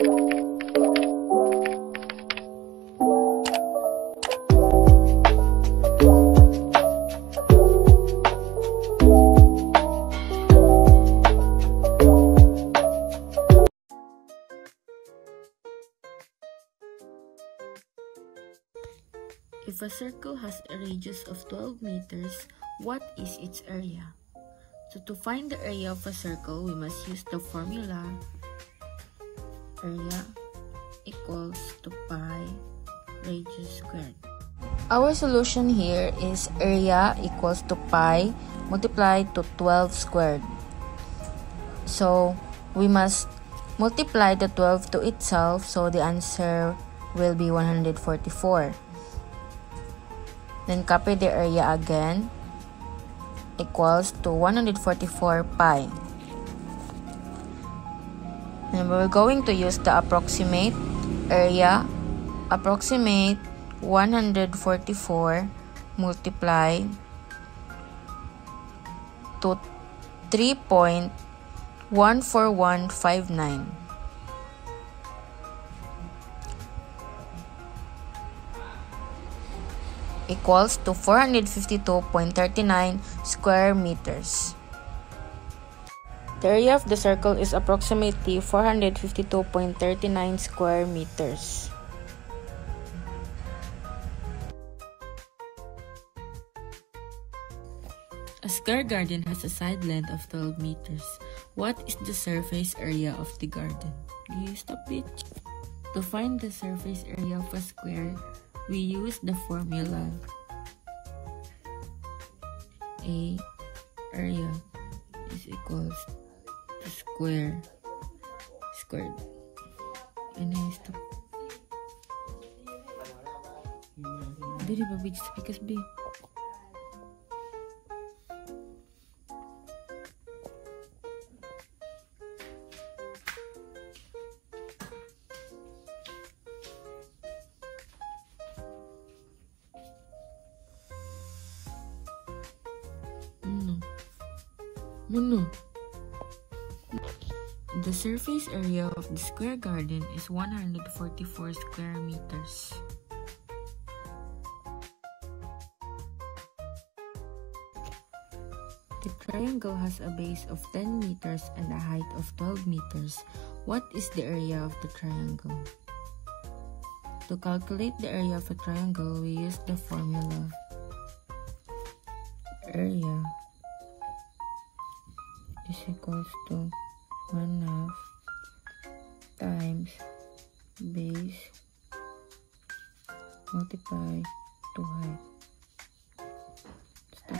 If a circle has a radius of 12 meters, what is its area? So to find the area of a circle, we must use the formula area equals to pi radius squared. Our solution here is area equals to pi multiplied to 12 squared. So we must multiply the 12 to itself, so the answer will be 144. Then copy the area again, equals to 144 pi. And we're going to use the approximate area, approximate 144 multiplied to 3.14159. Equals to 452.39 square meters. The area of the circle is approximately 452.39 square meters. A square garden has a side length of 12 meters. What is the surface area of the garden? You stop it. To find the surface area of a square, we use the formula A area is equals to squared. And I stop. Dili ba big speakers B? No. The surface area of the square garden is 144 square meters. The triangle has a base of 10 meters and a height of 12 meters. What is the area of the triangle? To calculate the area of a triangle, we use the formula area is equals to 1/2 times base multiply to height. Stop.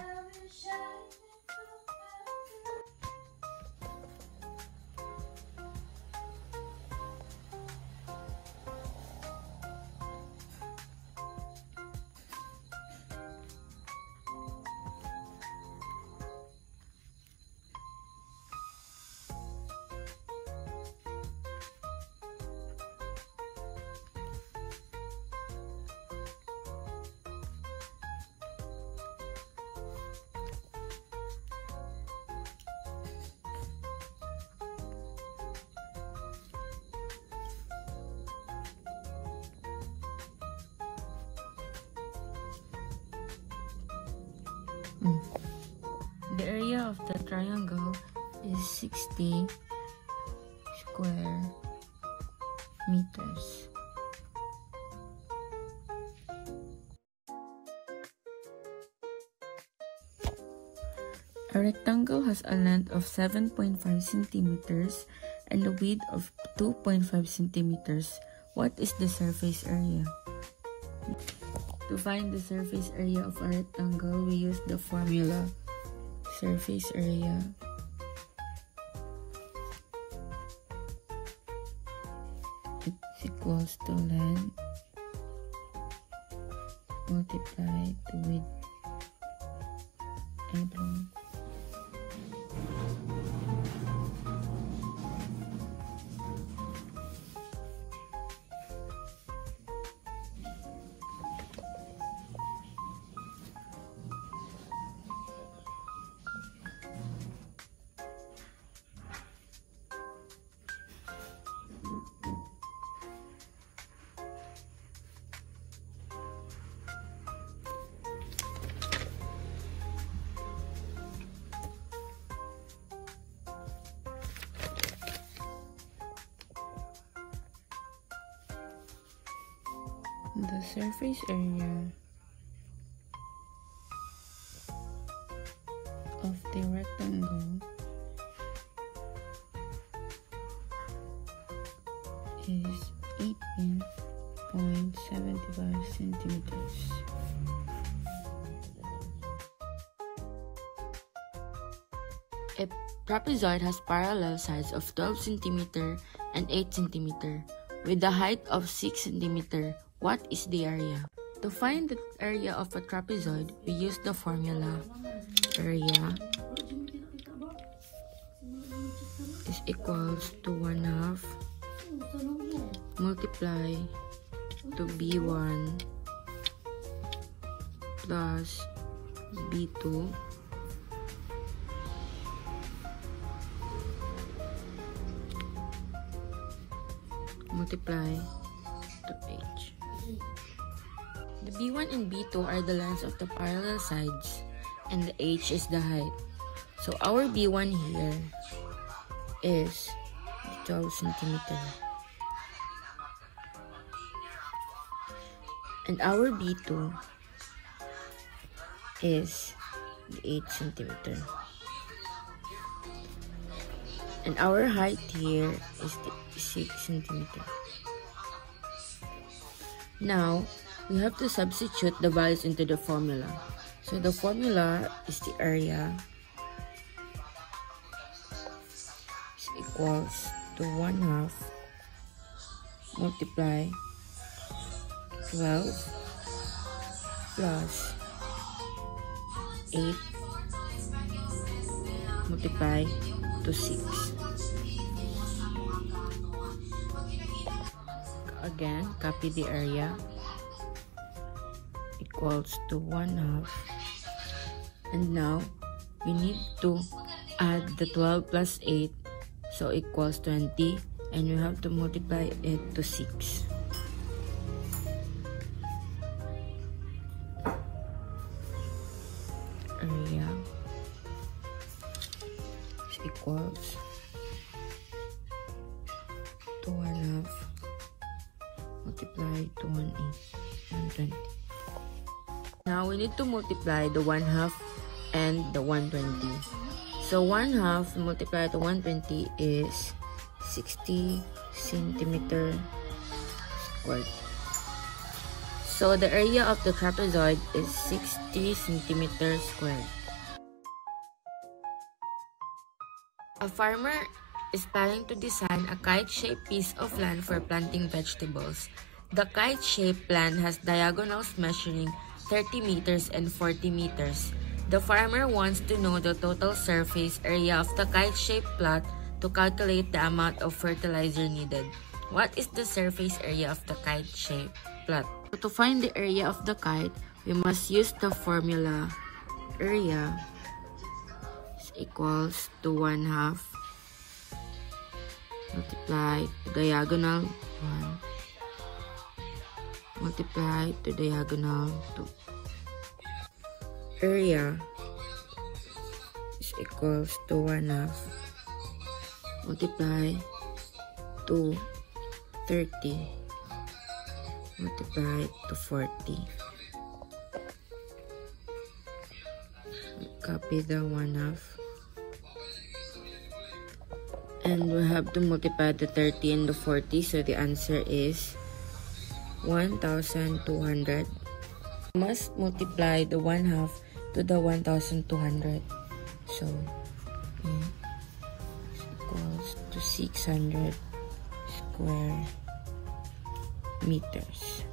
The area of the triangle is 60 square meters. A rectangle has a length of 7.5 centimeters and a width of 2.5 centimeters. What is the surface area? To find the surface area of a rectangle, we use the formula surface area is equals to length multiplied with everything. The surface area of the rectangle is 18.75 centimeters. A trapezoid has parallel sides of 12 cm and 8 cm with a height of 6 cm. What is the area? To find the area of a trapezoid, we use the formula area is equals to 1/2 multiply to B1 plus B2 multiply to H. The B1 and B2 are the lengths of the parallel sides and the H is the height. So our B1 here is 12 centimeter. And our B2 is 8 centimeter. And our height here is 6 centimeter. Now, we have to substitute the values into the formula. So the formula is the area is equals to 1/2 multiply 12 plus 8 multiply to 6. Again, copy the area equals to 1/2, and now we need to add the 12 plus 8, so equals 20, and we have to multiply it to 6. Area is equals to 1/2 multiply to 120. Now we need to multiply the 1/2 and the 120. So 1/2 multiplied to 120 is 60 centimeter squared. So the area of the trapezoid is 60 centimeter squared. A farmer is planning to design a kite-shaped piece of land for planting vegetables. The kite-shaped plan has diagonals measuring 30 meters and 40 meters. The farmer wants to know the total surface area of the kite-shaped plot to calculate the amount of fertilizer needed. What is the surface area of the kite-shaped plot? To find the area of the kite, we must use the formula area is equals to 1/2 multiply to diagonal 1 multiply to diagonal 2. Area is equals to 1/2 multiply to 30 multiply to 40. Copy the 1/2. And we have to multiply the 30 and the 40, so the answer is 1,200. We must multiply the 1/2 to the 1,200. So, is equals to 600 square meters.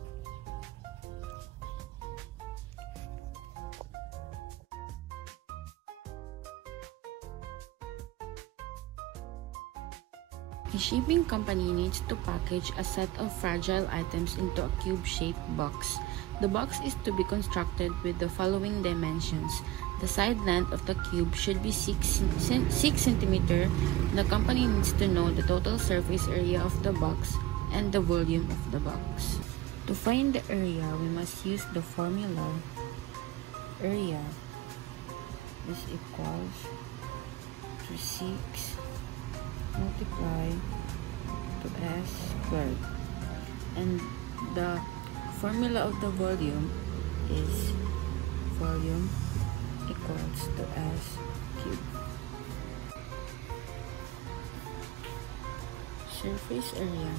A shipping company needs to package a set of fragile items into a cube-shaped box. The box is to be constructed with the following dimensions. The side length of the cube should be 6 cm. The company needs to know the total surface area of the box and the volume of the box. To find the area, we must use the formula area is equals to 6 multiply to s squared, and the formula of the volume is volume equals to S cubed. Surface area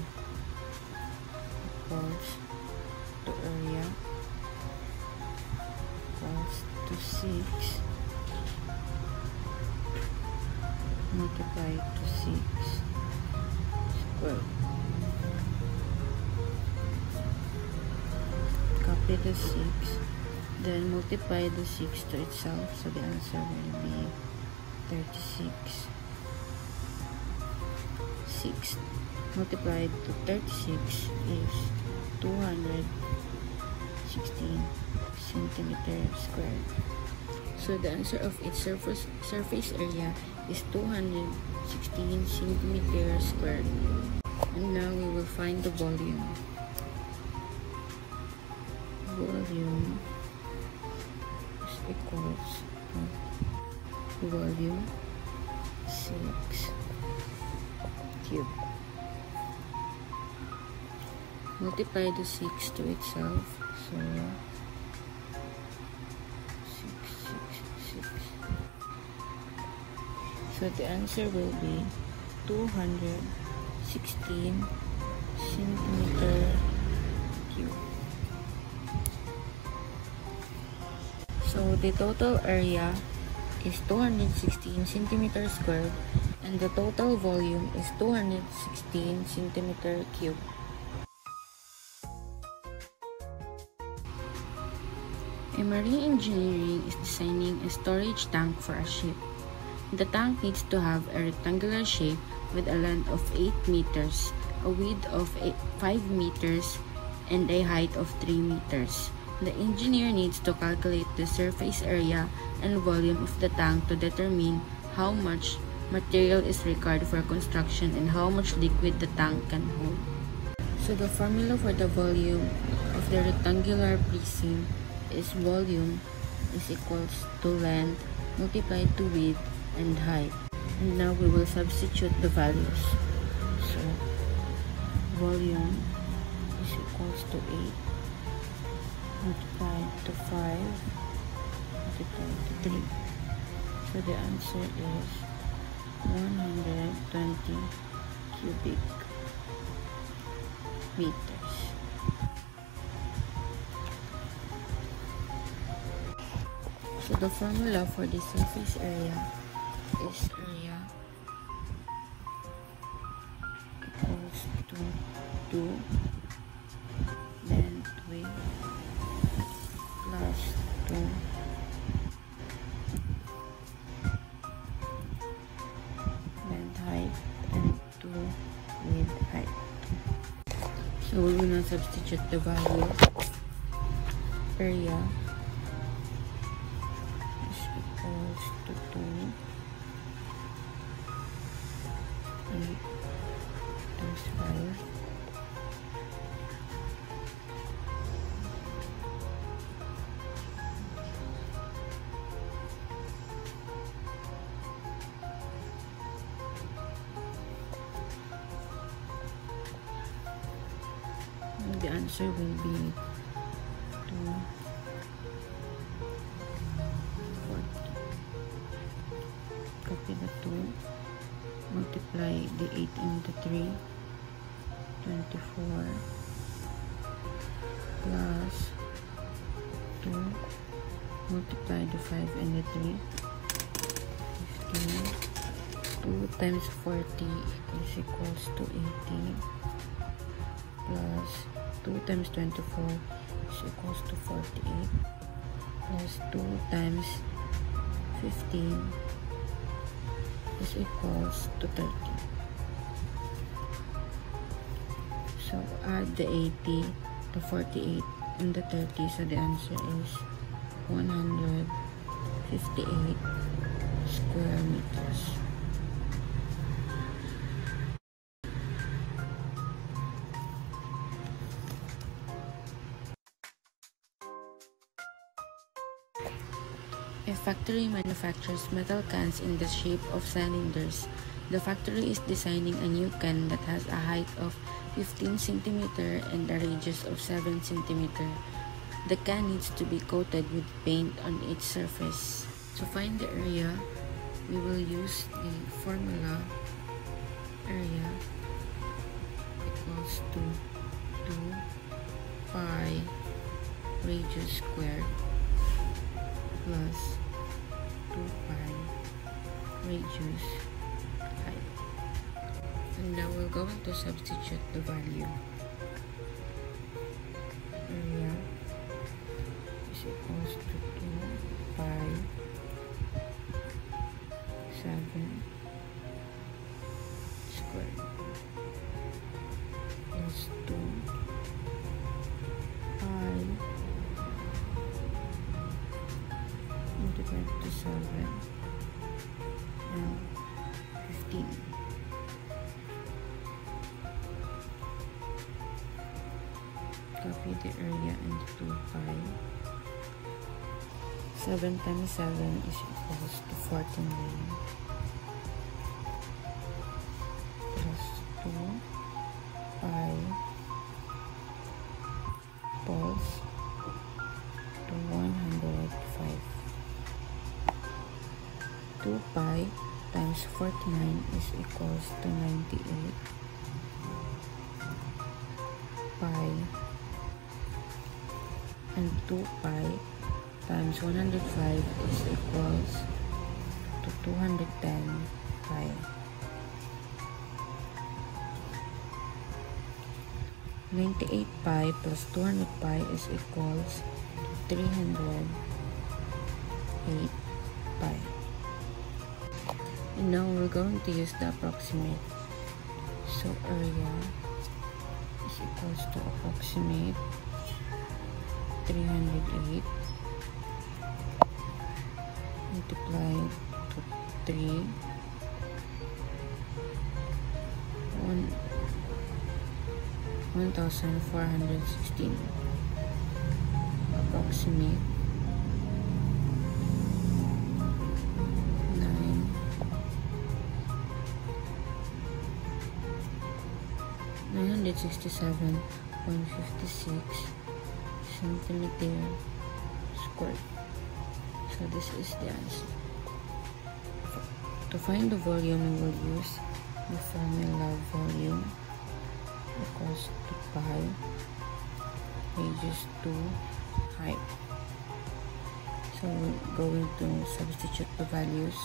equals to area equals to 6 multiplied to 6 squared. Copy the 6, then multiply the 6 to itself, so the answer will be 36. 6 multiplied to 36 is 216 centimeters squared. So the answer of its surface area is 216 centimeters squared. And now we will find the volume. Volume is equals to volume 6 cube. Multiply the 6 to itself, so 6. So the answer will be 216 centimeter cube. So the total area is 216 centimeters squared and the total volume is 216 centimeter cube. A marine engineering is designing a storage tank for a ship. The tank needs to have a rectangular shape with a length of 8 meters, a width of 5 meters, and a height of 3 meters. The engineer needs to calculate the surface area and volume of the tank to determine how much material is required for construction and how much liquid the tank can hold. So the formula for the volume of the rectangular prism is volume is equals to length multiplied to width and height. And now we will substitute the values. So volume is equals to 8 multiplied to 5 multiplied to 3. So the answer is 120 cubic meters. So the formula for the surface area is area equals to 2 length width plus 2 length height and 2 width height. So we will now substitute the value. Area is equals to 2 times 5 and the answer will be 240. Copy the 2, multiply the 8 and the 3, 24 plus 2, multiply the 5 and the 3, 15, 2 times 40 is equals to 80 plus 2 times 24 is equals to 48 plus 2 times 15 is equals to 30. So add the 80, the 48, and the 30, so the answer is 158 square meters. A factory manufactures metal cans in the shape of cylinders. The factory is designing a new can that has a height of 15 cm and a radius of 7 cm. The can needs to be coated with paint on its surface. To find the area, we will use the formula area equals to 2 pi radius squared plus 2 pi radius height. And now we're going to substitute the value. Area is equals to 2 pi 7 squared plus 2 pi multiplied to 7 and 15. Copy the area into 2 pi. 7 times 7 is equals to 49 plus 2 pi equals to 105. 2 pi times 49 is equals to 98 pi, and 2 pi times 105 is equals to 210 pi. 98 pi plus 200 pi is equals to 308 pi. And now we're going to use the approximate. So area is equals to approximate 308 multiplied to 3 1416 approximate 967.56 centimeter squared. So this is the answer. To find the volume, we will use the formula volume equals to pi radius to height. So we're going to substitute the values.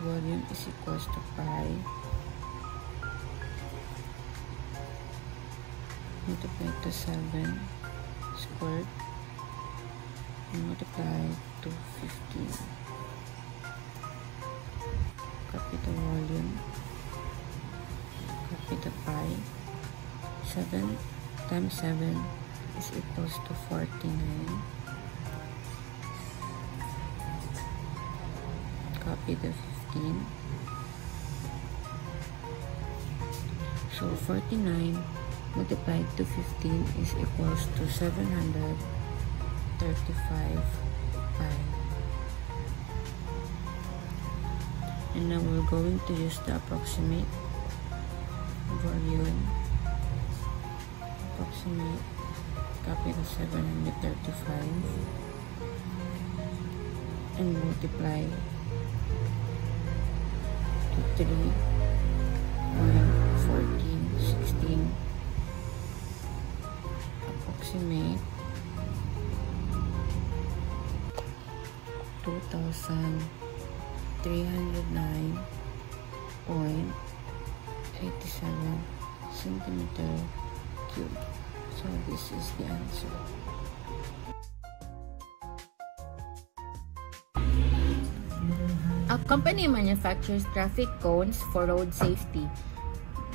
Volume is equals to pi multiplied to 7 squared and multiplied to 15. Copy the volume, copy the pi. 7 times 7 is equals to 49. Copy the 15. So 49 multiplied to 15 is equals to 735 pi. And now we're going to use the approximate volume. Approximate, copy the 735 and multiply to 3.1416. Approximate 2309.87 centimeter cube. So this is the answer. A company manufactures traffic cones for road safety.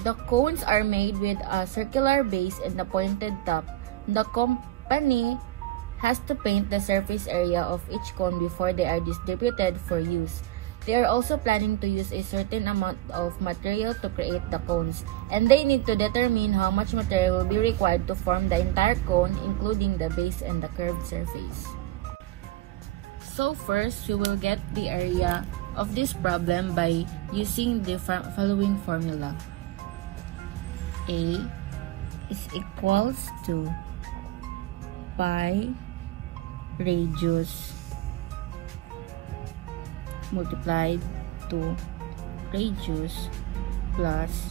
The cones are made with a circular base and a pointed top. The company has to paint the surface area of each cone before they are distributed for use. They are also planning to use a certain amount of material to create the cones, and they need to determine how much material will be required to form the entire cone, including the base and the curved surface. So first, we will get the area of this problem by using the following formula. A is equals to pi radius multiplied to radius plus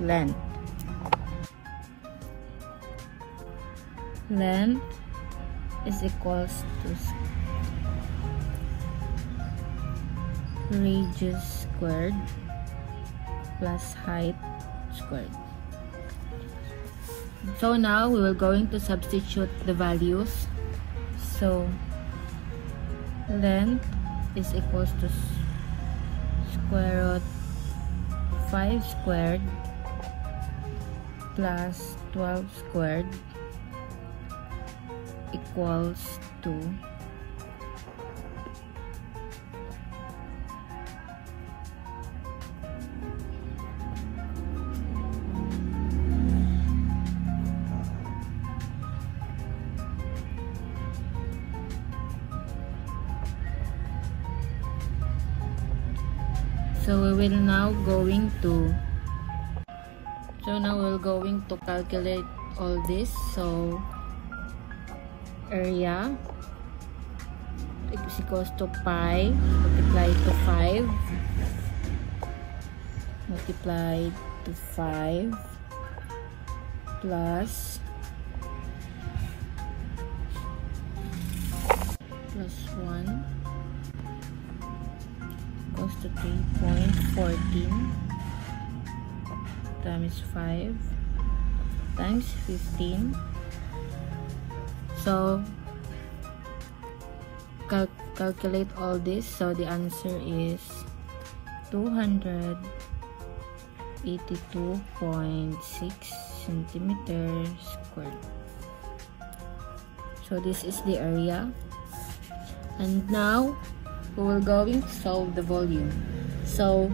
length. Length is equals to radius squared plus height squared. So now we will going to substitute the values. So length is equals to square root 5 squared plus 12 squared equals to we're now going to calculate all this. So area is equals to pi multiplied to 5 multiplied to 5 plus 1 equals to 3.14 times 5 times 15. So calculate all this. So the answer is 282.6 centimeters squared. So this is the area. And now we will going to solve the volume. So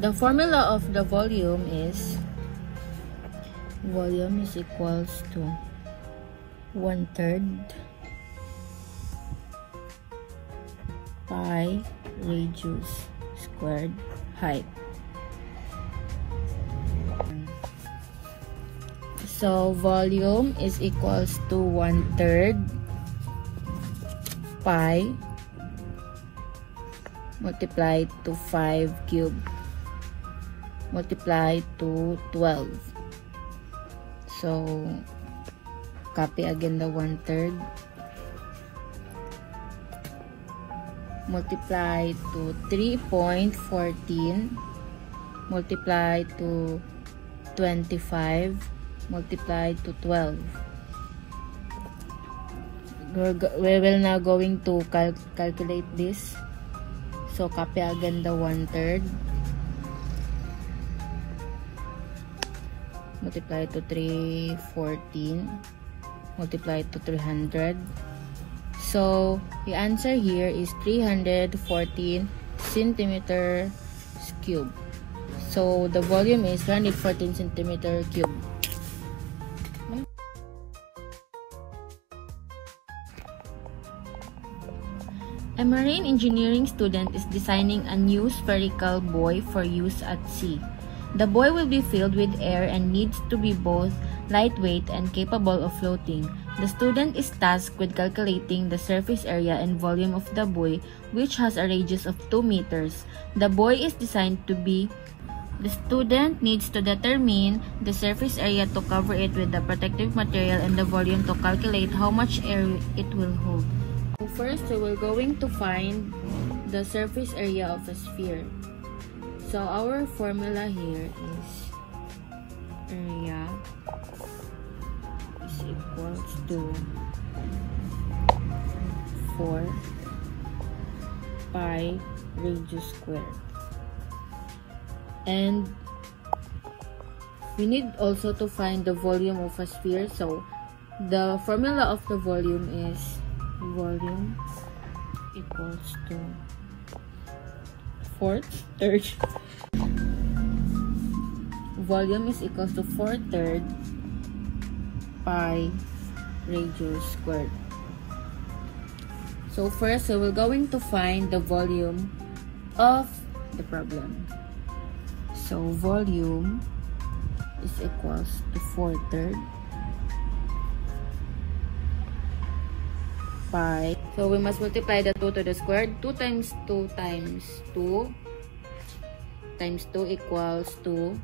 the formula of the volume is equals to 1/3 pi radius squared height. So volume is equals to 1/3 pi multiplied to 5 cubed multiplied to 12. So copy again the 1/3 multiplied to 3.14 multiplied to 25 multiplied to 12. We will now going to calculate this. So copy again the 1/3 multiplied to 314 multiplied to 300. So the answer here is 314 centimeters cubed. So the volume is 314 centimeters cubed. A marine engineering student is designing a new spherical buoy for use at sea. The buoy will be filled with air and needs to be both lightweight and capable of floating. The student is tasked with calculating the surface area and volume of the buoy, which has a radius of 2 meters. The buoy is designed to be. The student needs to determine the surface area to cover it with the protective material and the volume to calculate how much air it will hold. First, we're going to find the surface area of a sphere. So our formula here is area is equals to 4 pi radius squared. And we need also to find the volume of a sphere. So the formula of the volume is volume equals to 4/3. Volume is equals to 4/3 pi radius squared. So first, we're going to find the volume of the problem. So volume is equals to 4/3 pi. So we must multiply the 2 to the squared. 2 times 2 times 2 times 2 equals to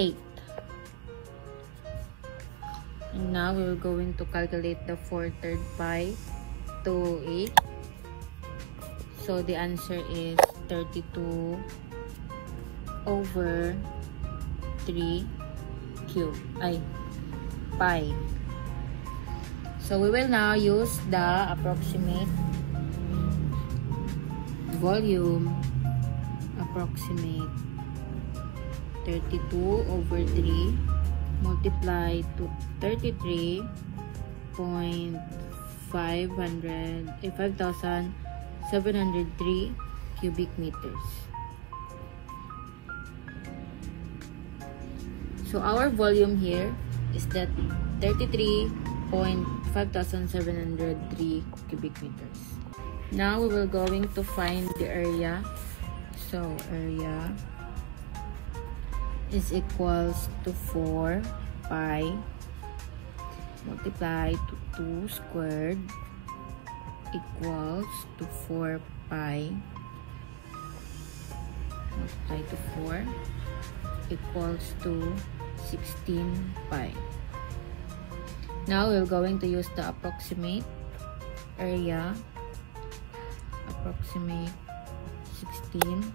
8. And now we're going to calculate the 4/3 pi to 8. So the answer is 32 over 3 cube. Pi. So we will now use the approximate volume. Approximate 32 over 3 multiply to 5,703 cubic meters. So our volume here is that 33.5703 cubic meters. Now we will going to find the area. So area is equals to 4 pi multiply to 2 squared equals to 4 pi multiply to 4 equals to 16 pi. Now we're going to use the approximate area. Approximate 16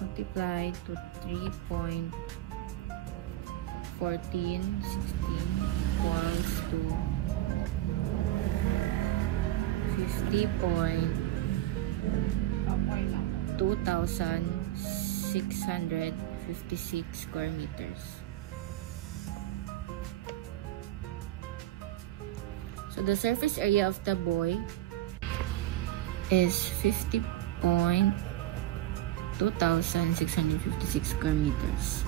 multiply to 3.14 equals to 50.2656 square meters. So the surface area of the boy is 50.2656 square meters.